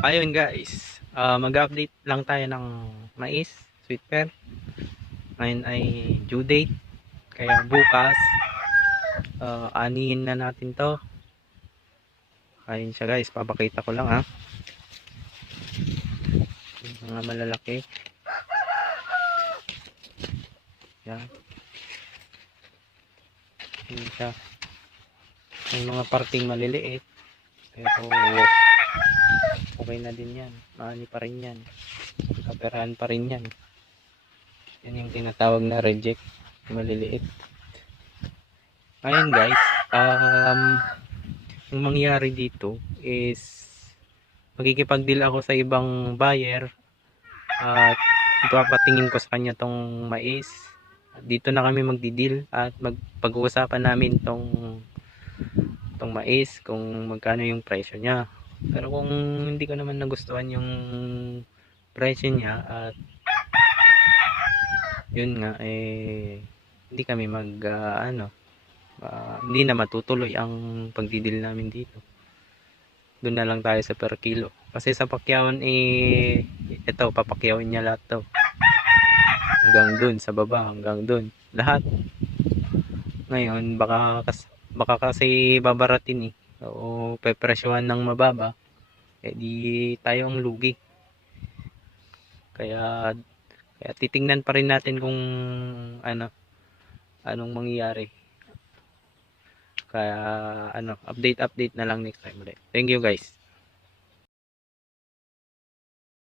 Ayun guys, mag-update lang tayo ng mais, sweet pear. Ngayon ay due date, kaya bukas anihin na natin to. Ayun siya guys, papakita ko lang ha. Yung mga malalaki. Yan. Ayun siya. Yung mga parting maliliit. Pero okay na din yan. Maani pa rin yan. Kaperahan pa rin yan. Yan yung tinatawag na reject. Maliliit. Ayun guys, yung mangyari dito is magkikipag-deal ako sa ibang buyer at ipapatingin ko sa kanya tong mais. Dito na kami magdi-deal at magpag-uusapan namin tong mais kung magkano yung presyo niya. Pero kung hindi ko naman nagustuhan yung presyo niya at yun nga hindi kami hindi na matutuloy ang pagdi-deal namin dito. Doon na lang tayo sa per kilo. Kasi sa pakyawan ito papakyawin niya lahat to. Hanggang doon sa baba, hanggang doon. Lahat. Ngayon baka kasi babaratin o pepresyohan ng mababa, di tayo ang lugi. Kaya titingnan pa rin natin kung anong mangyayari. Kaya update na lang next time ulit. Thank you guys.